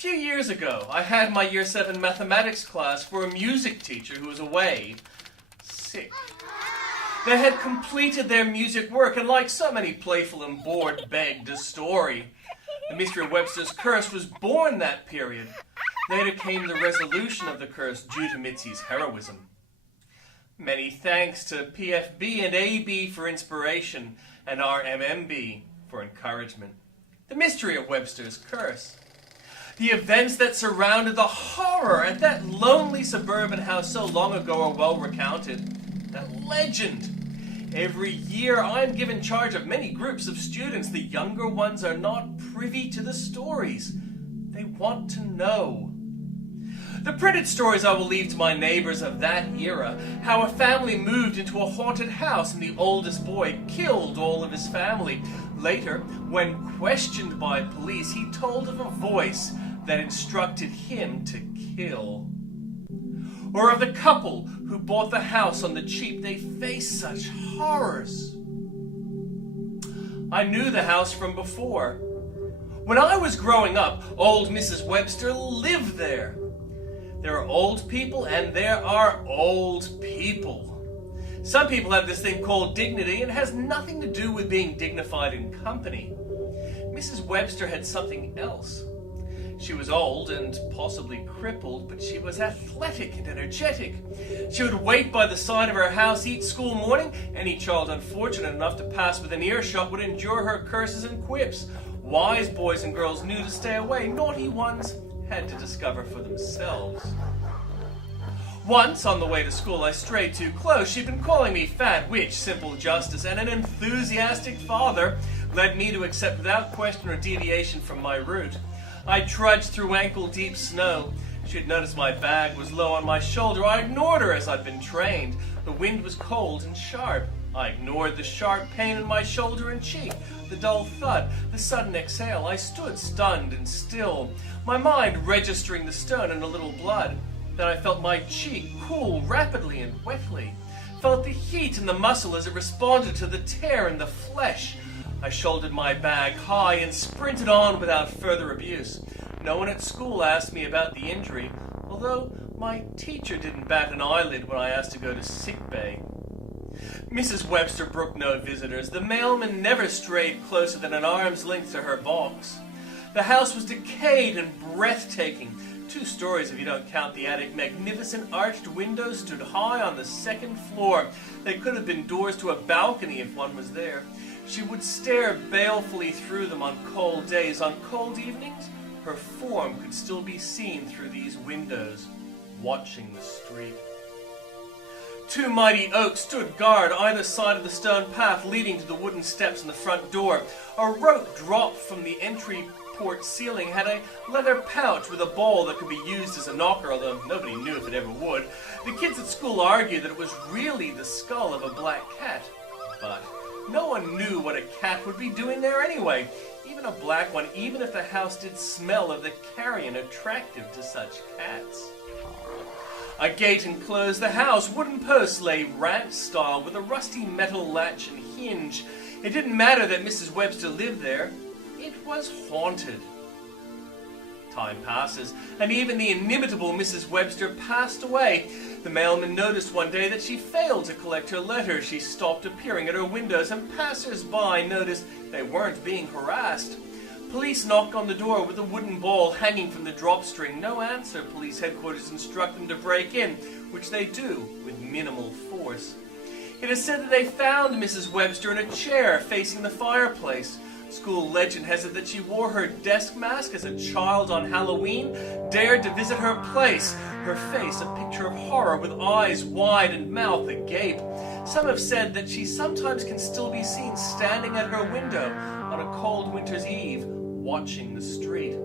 few years ago, I had my Year 7 mathematics class for a music teacher who was away, sick. They had completed their music work, and like so many playful and bored, begged a story. The mystery of Webster's curse was born that period. Later came the resolution of the curse due to Mitzi's heroism. Many thanks to PFB and AB for inspiration, and our MMB for encouragement. The mystery of Webster's curse. The events that surrounded the horror at that lonely suburban house so long ago are well recounted. That legend. Every year I'm given charge of many groups of students. The younger ones are not privy to the stories. They want to know. The printed stories I will leave to my neighbors of that era, how a family moved into a haunted house and the oldest boy killed all of his family. Later, when questioned by police, he told of a voice that instructed him to kill. Or of the couple who bought the house on the cheap. They faced such horrors. I knew the house from before. When I was growing up, old Mrs. Webster lived there. There are old people and there are old people. Some people have this thing called dignity, and it has nothing to do with being dignified in company. Mrs. Webster had something else. She was old and possibly crippled, but she was athletic and energetic. She would wait by the side of her house each school morning. Any child unfortunate enough to pass within earshot would endure her curses and quips. Wise boys and girls knew to stay away. Naughty ones had to discover for themselves. Once, on the way to school, I strayed too close. She'd been calling me fat witch, simple justice, and an enthusiastic father led me to accept without question or deviation from my route. I trudged through ankle-deep snow. She had noticed my bag was low on my shoulder. I ignored her as I'd been trained. The wind was cold and sharp. I ignored the sharp pain in my shoulder and cheek, the dull thud, the sudden exhale. I stood stunned and still, my mind registering the stone and a little blood. Then I felt my cheek cool rapidly and wetly, felt the heat in the muscle as it responded to the tear in the flesh. I shouldered my bag high and sprinted on without further abuse. No one at school asked me about the injury, although my teacher didn't bat an eyelid when I asked to go to sick bay. Mrs. Webster brooked no visitors. The mailman never strayed closer than an arm's length to her box. The house was decayed and breathtaking. 2 stories if you don't count the attic. Magnificent arched windows stood high on the second floor. They could have been doors to a balcony if one was there. She would stare balefully through them on cold days. On cold evenings, her form could still be seen through these windows, watching the street. 2 mighty oaks stood guard either side of the stone path leading to the wooden steps in the front door. A rope dropped from the entry port ceiling had a leather pouch with a ball that could be used as a knocker, although nobody knew if it ever would. The kids at school argued that it was really the skull of a black cat, but no one knew what a cat would be doing there anyway. Even a black one, even if the house did smell of the carrion attractive to such cats. A gate enclosed the house. Wooden posts lay ranch-style with a rusty metal latch and hinge. It didn't matter that Mrs. Webster lived there. It was haunted. Time passes, and even the inimitable Mrs. Webster passed away. The mailman noticed one day that she failed to collect her letters. She stopped appearing at her windows, and passers-by noticed they weren't being harassed. Police knocked on the door with a wooden ball hanging from the drop string. No answer. Police headquarters instruct them to break in, which they do with minimal force. It is said that they found Mrs. Webster in a chair facing the fireplace. School legend has it that she wore her desk mask as a child on Halloween, dared to visit her place, her face a picture of horror with eyes wide and mouth agape. Some have said that she sometimes can still be seen standing at her window on a cold winter's eve, watching the street.